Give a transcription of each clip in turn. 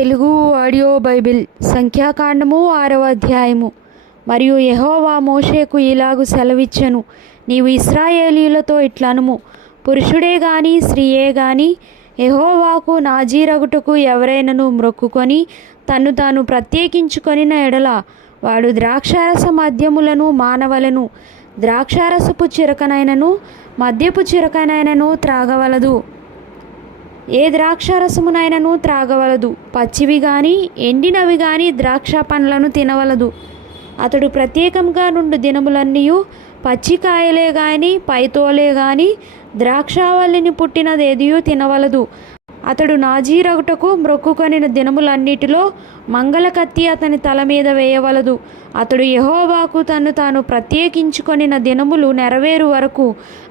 Telugu audio Bible సంఖ్యాకాండము 6వ అధ్యాయము. మరియు యెహోవా మోషేకు ఇలాగు సెలవిచ్చెను, నీవు ఇశ్రాయేలీయులతో ఇట్లనుము, పురుషుడే గాని స్త్రీయే గాని యెహోవాకు నాజీరగుటకు ఎవరైనను మ్రొక్కుకొని తన్ను తాను ప్రత్యేకించుకొనిన ఎడల వాడు ద్రాక్షారస మద్యములను మానవలను, ద్రాక్షారసపు చిరకనైనను మద్యపు చిరకనైనను త్రాగవలదు. ఏ ద్రాక్షారసమునైనను త్రాగవలదు. పచ్చివి గాని ఎండినవి గాని ద్రాక్ష పండ్లను తినవలదు. అతడు ప్రత్యేకంగా నుండు దినములన్నీయు పచ్చికాయలే గాని పైతోలే గాని ద్రాక్షావల్లిని పుట్టినదేదియూ తినవలదు. అతడు నాజీరగుటకు మ్రొక్కుకొనిన దినములన్నిటిలో మంగళకత్తి అతని తల మీద వేయవలదు. అతడు యెహోవాకు తన్ను తాను ప్రత్యేకించుకొనిన దినములు నెరవేరు వరకు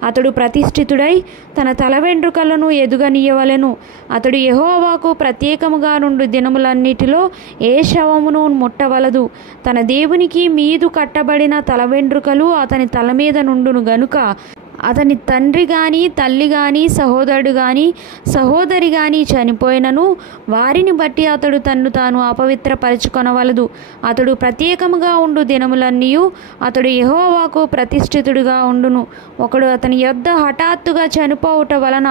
అతడు ప్రతిష్ఠితుడై తన తల వెంట్రుకలను ఎదుగనీయవలెను. అతడు యెహోవాకు ప్రత్యేకముగా నుండు దినములన్నిటిలో ఏ శవమును ముట్టవలదు. తన దేవునికి మీదు కట్టబడిన తల వెంట్రుకలు అతని తల మీద నుండును గనుక అతని తండ్రి గాని తల్లి గాని సహోదరుడు గాని సహోదరి గాని చనిపోయినను వారిని బట్టి అతడు తన్ను తాను అపవిత్రపరచుకొనవలదు. అతడు ప్రత్యేకముగా ఉండు దినములన్నీయు అతడు యెహోవాకు ప్రతిష్ఠితుడుగా ఉండును. ఒకడు అతని యొద్ద హఠాత్తుగా చనిపోవుట వలన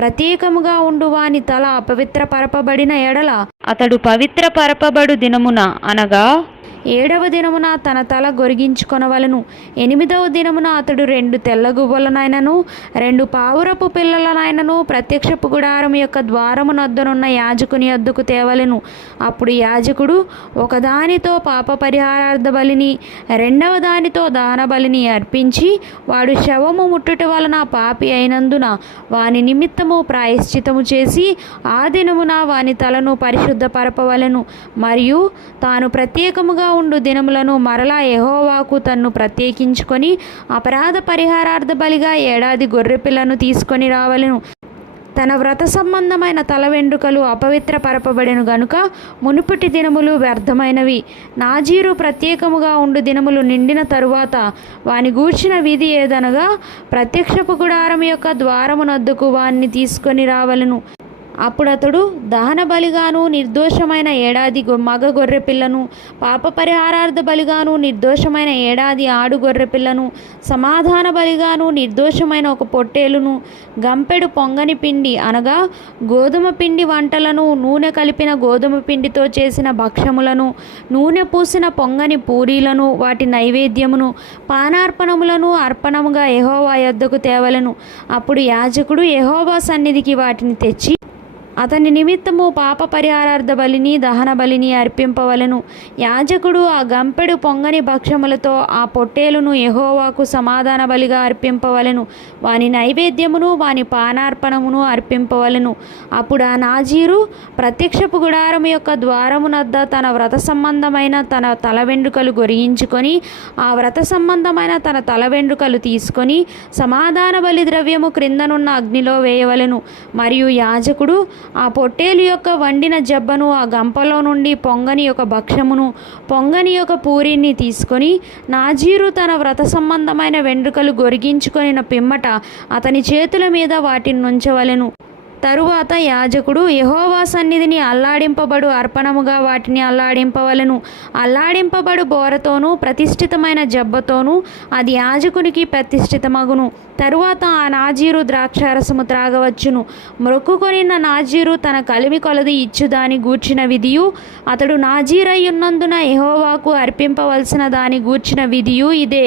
ప్రత్యేకముగా ఉండు వాని తల అపవిత్రపరపబడిన ఎడల అతడు పవిత్రపరపబడు దినమున అనగా 7వ దినమున తన తల గొరిగించుకొనవలెను. 8వ దినమున అతడు 2 తెల్లగువ్వలనైనను 2 పావురపు పిల్లలనైనను ప్రత్యక్షపు గుడారం యొక్క ద్వారమునొద్దనున్న యాజకుని యొద్దకు తేవలెను. అప్పుడు యాజకుడు ఒకదానితో పాప పరిహారార్థ బలిని, 2వ దానితో దాన బలిని అర్పించి వాడు శవము ముట్టుట వలన పాపి అయినందున వాని నిమిత్తము ప్రాయశ్చితము చేసి ఆ దినమున వాని తలను పరిశుద్ధపరపవలెను. మరియు తాను ప్రత్యేకముగా ఉండు దినములను మరలా యెహోవాకు తన్ను ప్రత్యేకించుకొని అపరాధ పరిహారార్థ బలిగా 7 గొర్రెపిల్లను తీసుకొని రావలెను. తన వ్రత సంబంధమైన తల వెంట్రుకలు అపవిత్రపరపబడెను గనుక మునుపటి దినములు వ్యర్థమైనవి. నాజీరు ప్రత్యేకముగా ఉండు దినములు నిండిన తరువాత వాని గూర్చిన విధి ఏదనగా ప్రత్యక్షపు గుడారం యొక్క ద్వారమునొద్దకు వాన్ని తీసుకొని రావలెను. అప్పుడు అతడు దహన బలిగాను నిర్దోషమైన 7 మగ గొర్రె పిల్లను, పాప పరిహారార్థ బలిగాను నిర్దోషమైన 7 ఆడు గొర్రె పిల్లను, సమాధాన బలిగాను నిర్దోషమైన 1 పొట్టేలును, గంపెడు పొంగని పిండి అనగా గోధుమ పిండి వంటలను, నూనె కలిపిన గోధుమ పిండితో చేసిన భక్ష్యములను, నూనె పూసిన పొంగని పూరీలను, వాటి నైవేద్యమును, పానార్పణములను అర్పణముగా యెహోవా యొద్దకు తేవలెను. అప్పుడు యాజకుడు యెహోవా సన్నిధికి వాటిని తెచ్చి అతని నిమిత్తము పాప పరిహారార్థ బలిని దహన బలిని అర్పింపవలెను. యాజకుడు ఆ గంపెడు పొంగని భక్ష్యములతో ఆ పొట్టేలును యెహోవాకు సమాధాన బలిగా అర్పింపవలెను. వాని నైవేద్యమును వాని పానార్పణమును అర్పింపవలెను. అప్పుడు ఆ నాజీరు ప్రత్యక్షపు గుడారము యొక్క ద్వారమునద్ద తన వ్రత సంబంధమైన తన తల వెంట్రుకలు గొరిగించుకొని ఆ వ్రత సంబంధమైన తన తల వెంట్రుకలు తీసుకొని సమాధాన బలి ద్రవ్యము క్రిందనున్న అగ్నిలో వేయవలెను. మరియు యాజకుడు ఆ పొట్టేలు యొక్క వండిన జబ్బను, ఆ గంపలో నుండి పొంగని యొక్క భక్ష్యమును, పొంగని యొక్క పూరిని తీసుకొని నాజీరు తన వ్రత సంబంధమైన వెంట్రుకలు గొరిగించుకొనిన పిమ్మట అతని చేతుల మీద వాటిని నుంచవలెను. తరువాత యాజకుడు యెహోవా సన్నిధిని అల్లాడింపబడు అర్పణముగా వాటిని అల్లాడింపవలెను. అల్లాడింపబడు బోరతోనూ ప్రతిష్ఠితమైన జబ్బతోనూ అది యాజకునికి ప్రతిష్ఠితమగును. తరువాత ఆ నాజీరు ద్రాక్షారసము త్రాగవచ్చును. మ్రొక్కుకొనిన నాజీరు తన కలిమి కొలది ఇచ్చుదాని గూర్చిన విధియు, అతడు నాజీరయ్యున్నందున యెహోవాకు అర్పింపవలసిన దాని గూర్చిన విధియు ఇదే.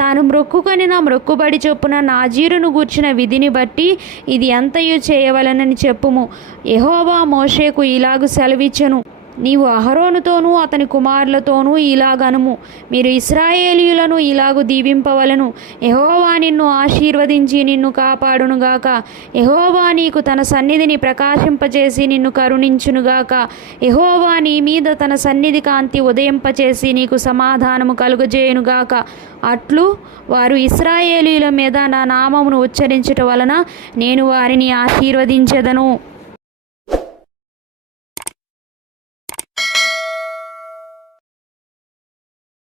తాను మ్రొక్కుకొనిన మ్రొక్కుబడి చొప్పున నాజీరును గూర్చిన విధిని బట్టి ఇది అంతయు చేయవలెనని చెప్పుము. యెహోవా మోషేకు ఇలాగు సెలవిచ్చెను, నీవు అహరోనుతోనూ అతని కుమారులతోనూ ఇలాగనుము, మీరు ఇశ్రాయేలీయులను ఇలాగు దీవింపవలెను. యెహోవా నిన్ను ఆశీర్వదించి నిన్ను కాపాడునుగాక. యెహోవా నీకు తన సన్నిధిని ప్రకాశింపచేసి నిన్ను కరుణించునుగాక. యెహోవా నీ మీద తన సన్నిధి కాంతి ఉదయింపచేసి నీకు సమాధానము కలుగజేయునుగాక. అట్లు వారు ఇశ్రాయేలీయుల మీద నా నామమును ఉచ్చరించుట వలన నేను వారిని ఆశీర్వదించెదను.